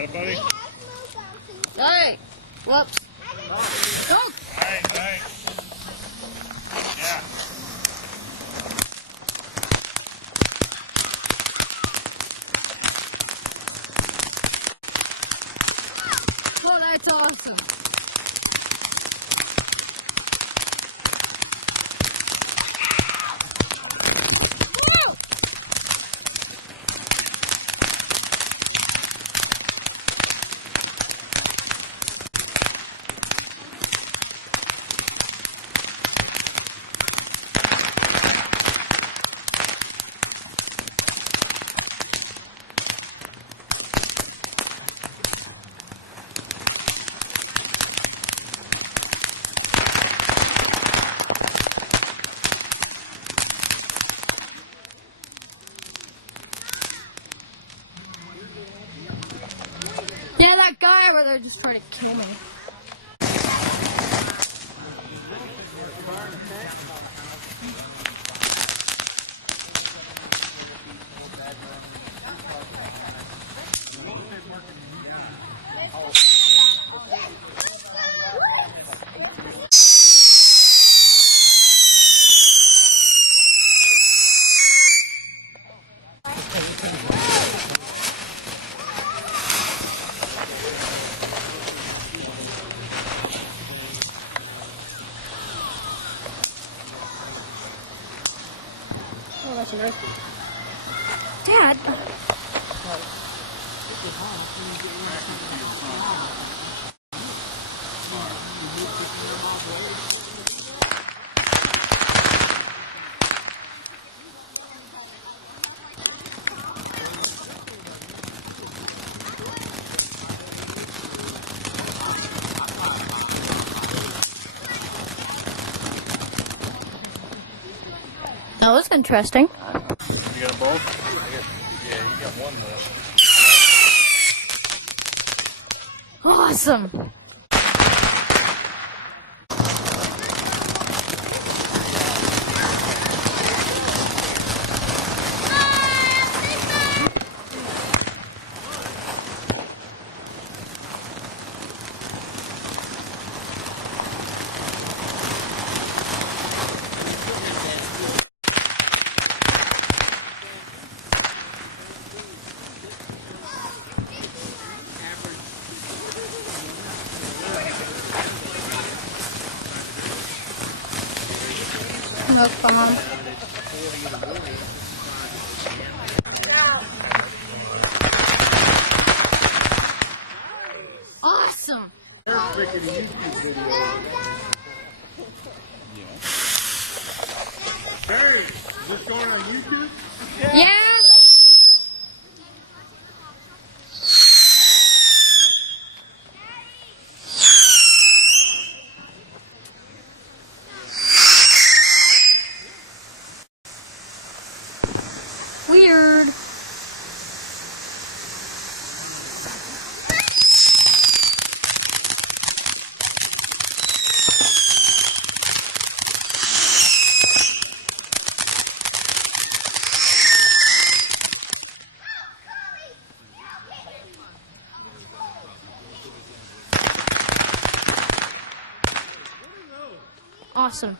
Got it, buddy? Hey! Whoops. Oh. Alright. Yeah. Oh, that's awesome. Yeah, that guy over there just tried to kill me. Oh, that's an earthquake. Dad! That was interesting. You got both? Yeah, you got one left. Awesome! Oh, come on. Awesome! They're making a YouTube video. Hey, is this going on YouTube? Yeah! Weird. Awesome.